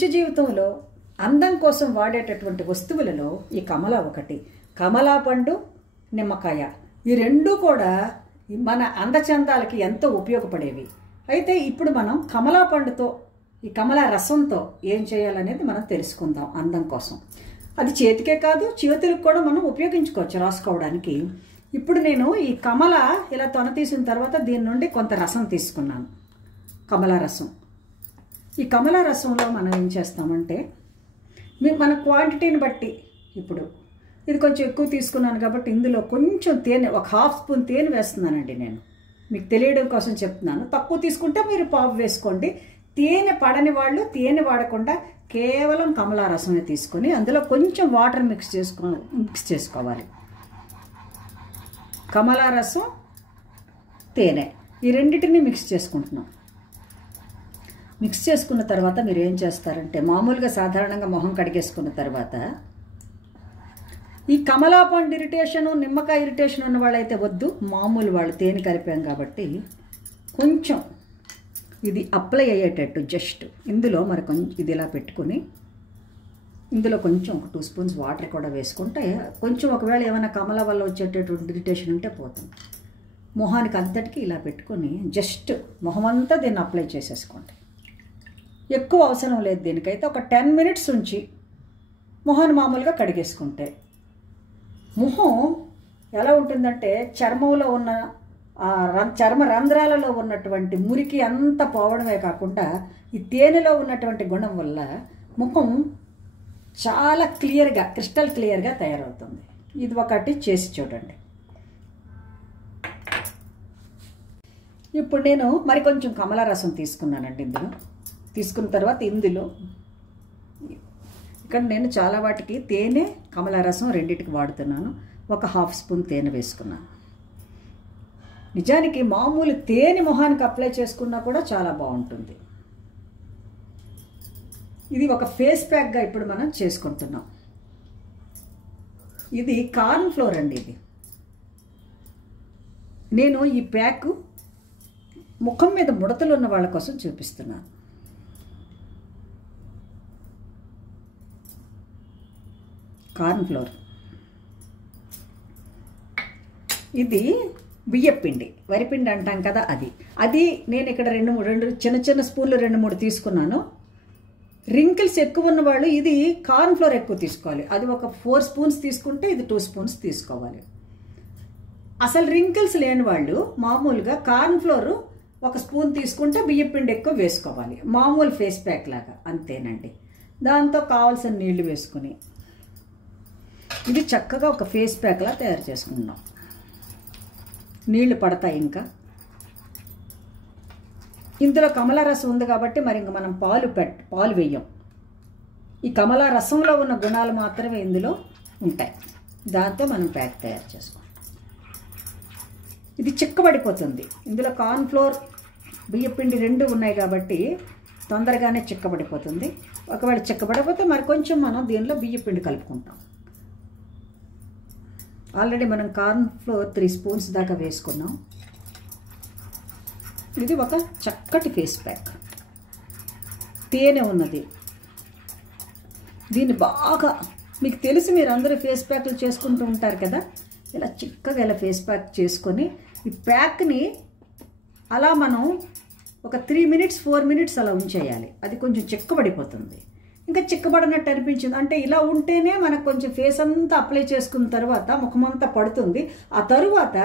నిత్య జీవితంలో అందం కోసం వాడేటటువంటి వస్తువులలో ఈ కమల ఒకటి. కమలా పండు, నిమ్మకాయ ఈ రెండూ కూడా మన అందచందాలకి ఎంతో ఉపయోగపడేవి. అయితే ఇప్పుడు మనం కమలా పండుతో ఈ కమలా రసంతో ఏం చేయాలనేది మనం తెలుసుకుందాం. అందం కోసం అది చేతికే కాదు చేతులకు కూడా మనం ఉపయోగించుకోవచ్చు రాసుకోవడానికి. ఇప్పుడు నేను ఈ కమల ఇలా తొన తీసిన తర్వాత దీని నుండి కొంత రసం తీసుకున్నాను, కమలా రసం. ఈ కమలా రసంలో మనం ఏం చేస్తామంటే మన క్వాంటిటీని బట్టి, ఇప్పుడు ఇది కొంచెం ఎక్కువ తీసుకున్నాను కాబట్టి ఇందులో కొంచెం తేనె, ఒక హాఫ్ స్పూన్ తేనె వేస్తున్నానండి. నేను మీకు తెలియడం కోసం చెప్తున్నాను. తక్కువ తీసుకుంటే మీరు పావు వేసుకోండి. తేనె పడని వాళ్ళు తేనె వాడకుండా కేవలం కమలా రసమే తీసుకొని అందులో కొంచెం వాటర్ మిక్స్ చేసుకోవాలి. కమలా రసం, తేనె ఈ రెండింటిని మిక్స్ చేసుకుంటున్నాం. మిక్స్ చేసుకున్న తర్వాత మీరు ఏం చేస్తారంటే మామూలుగా సాధారణంగా మొహం కడిగేసుకున్న తర్వాత ఈ కమలా పండు ఇరిటేషను, నిమ్మకాయ ఇరిటేషన్ ఉన్న వాళ్ళైతే వద్దు, మామూలు వాళ్ళు తేనె కలిపాం కాబట్టి కొంచెం ఇది అప్లై అయ్యేటట్టు జస్ట్ ఇందులో మరి కొంచెం ఇది ఇలా పెట్టుకుని ఇందులో కొంచెం ఒక 2 స్పూన్స్ వాటర్ కూడా వేసుకుంటే కొంచెం ఒకవేళ ఏమైనా కమల వల్ల వచ్చేటటువంటి ఇరిటేషన్ ఉంటే పోతుంది. మొహానికి అంతటికి ఇలా పెట్టుకొని జస్ట్ మొహం అంతా దీన్ని అప్లై చేసేసుకోండి. ఎక్కువ అవసరం లేదు దీనికైతే. ఒక 10 మినిట్స్ ఉంచి మొహాన్ని మామూలుగా కడిగేసుకుంటే మొహం ఎలా ఉంటుందంటే చర్మంలో ఉన్న చర్మ రంధ్రాలలో ఉన్నటువంటి మురికి అంతా పోవడమే కాకుండా ఈ తేనెలో ఉన్నటువంటి గుణం వల్ల ముఖం చాలా క్లియర్గా, క్రిస్టల్ క్లియర్గా తయారవుతుంది. ఇది ఒకటి చేసి చూడండి. ఇప్పుడు నేను మరి కొంచెం కమలా రసం తీసుకున్నానండి. ఇందులో తీసుకున్న తర్వాత ఇందులో ఇక్కడ నేను చాలా వాటికి తేనె, కమలా రసం రెండింటికి వాడుతున్నాను. ఒక హాఫ్ స్పూన్ తేనె వేసుకున్నాను. నిజానికి మామూలు తేనె మొహానికి అప్లై చేసుకున్నా కూడా చాలా బాగుంటుంది. ఇది ఒక ఫేస్ ప్యాక్గా ఇప్పుడు మనం చేసుకుంటున్నాం. ఇది కార్న్ ఫ్లోర్ అండి. ఇది నేను ఈ ప్యాక్ ముఖం మీద ముడతలు ఉన్న వాళ్ళ కోసం చూపిస్తున్నాను. కార్న్ ఫ్లోర్ ఇది బియ్యపిండి, వరిపిండి అంటాం కదా, అది నేను ఇక్కడ రెండు చిన్న చిన్న స్పూన్లు 2-3 తీసుకున్నాను. రింకిల్స్ ఎక్కువ ఉన్న వాళ్ళు ఇది కార్న్ ఫ్లోర్ ఎక్కువ తీసుకోవాలి. అది ఒక 4 స్పూన్స్ తీసుకుంటే ఇది 2 స్పూన్స్ తీసుకోవాలి. అసలు రింకిల్స్ లేని వాళ్ళు మామూలుగా కార్న్ ఫ్లోర్ 1 స్పూన్ తీసుకుంటే బియ్యపిండి ఎక్కువ వేసుకోవాలి. మామూలు ఫేస్ ప్యాక్ లాగా అంతేనండి. దాంతో కావాల్సిన నీళ్లు వేసుకుని ఇది చక్కగా ఒక ఫేస్ ప్యాక్లా తయారు చేసుకుందాం. నీళ్లు పడతాయి. ఇంకా ఇందులో కమలా రసం ఉంది కాబట్టి మరి ఇంక మనం పాలు వేయం. ఈ కమలా రసంలో ఉన్న గుణాలు మాత్రమే ఇందులో ఉంటాయి. దాంతో మనం ప్యాక్ తయారు చేసుకోం. ఇది చిక్కబడిపోతుంది. ఇందులో కార్న్ ఫ్లోర్, బియ్యపిండి 2 ఉన్నాయి కాబట్టి తొందరగానే చిక్కబడిపోతుంది. ఒకవేళ చిక్కబడిపోతే మరి కొంచెం మనం దీనిలో బియ్యపిండి కలుపుకుంటాం. ఆల్రెడీ మనం కార్న్ ఫ్లోర్ 3 స్పూన్స్ దాకా వేసుకున్నాం. ఇది ఒక చక్కటి ఫేస్ ప్యాక్. తేనె ఉన్నది. దీన్ని బాగా మీకు తెలిసి మీరు అందరూ ఫేస్ ప్యాక్లు చేసుకుంటూ ఉంటారు కదా, ఇలా చిక్కగా ఇలా ఫేస్ ప్యాక్ చేసుకొని ఈ ప్యాక్ని అలా మనం ఒక 3 మినిట్స్ 4 మినిట్స్ అలా ఉంచేయాలి. అది కొంచెం చిక్కబడిపోతుంది. ఇంకా చిక్కబడినట్టు అనిపించింది అంటే ఇలా ఉంటేనే మనకు కొంచెం ఫేస్ అంతా అప్లై చేసుకున్న తర్వాత ముఖమంతా పడుతుంది. ఆ తరువాత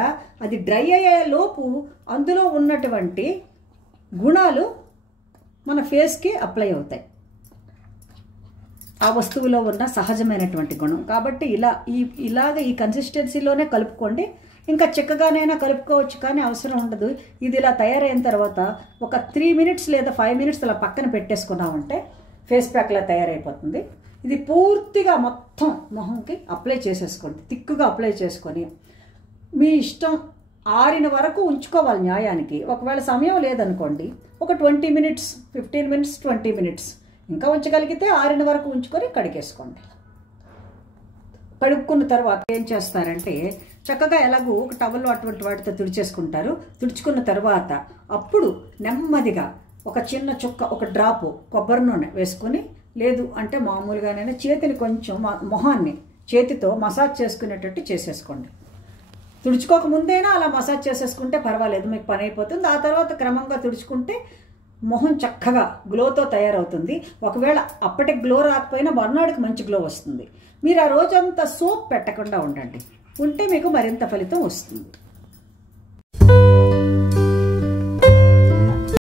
అది డ్రై అయ్యే లోపు అందులో ఉన్నటువంటి గుణాలు మన ఫేస్కి అప్లై అవుతాయి. ఆ వస్తువులో ఉన్న సహజమైనటువంటి గుణం కాబట్టి ఇలాగ ఈ కన్సిస్టెన్సీలోనే కలుపుకోండి. ఇంకా చిక్కగానైనా కలుపుకోవచ్చు కానీ అవసరం ఉండదు. ఇది ఇలా తయారైన తర్వాత ఒక 3 మినిట్స్ లేదా 5 మినిట్స్ అలా పక్కన పెట్టేసుకున్నామంటే ఫేస్ ప్యాక్లా తయారైపోతుంది. ఇది పూర్తిగా మొత్తం మొహంకి అప్లై చేసేసుకోండి. తిక్కుగా అప్లై చేసుకొని మీ ఇష్టం ఆరిన వరకు ఉంచుకోవాలి న్యాయానికి. ఒకవేళ సమయం లేదనుకోండి ఒక 20 మినిట్స్ 15 మినిట్స్ 20 మినిట్స్ ఇంకా ఉంచగలిగితే ఆరిన వరకు ఉంచుకొని కడిగేసుకోండి. కడుక్కున్న తర్వాత ఏం చేస్తారంటే చక్కగా ఎలాగో ఒక టవల్ అటువంటి వాటితో తుడిచేసుకుంటారు. తుడుచుకున్న తర్వాత అప్పుడు నెమ్మదిగా ఒక చిన్న చుక్క, ఒక డ్రాపు కొబ్బరి నూనె వేసుకొని లేదు అంటే మామూలుగానైనా చేతిని కొంచెం మొహాన్ని చేతితో మసాజ్ చేసుకునేటట్టు చేసేసుకోండి. తుడుచుకోక ముందైనా అలా మసాజ్ చేసేసుకుంటే పర్వాలేదు, మీకు పని అయిపోతుంది. ఆ తర్వాత క్రమంగా తుడుచుకుంటే మొహం చక్కగా గ్లోతో తయారవుతుంది. ఒకవేళ అప్పటికి గ్లో రాకపోయినా మర్నాడికి మంచి గ్లో వస్తుంది. మీరు ఆ రోజంతా సోప్ పెట్టకుండా ఉండండి, ఉంటే మీకు మరింత ఫలితం వస్తుంది.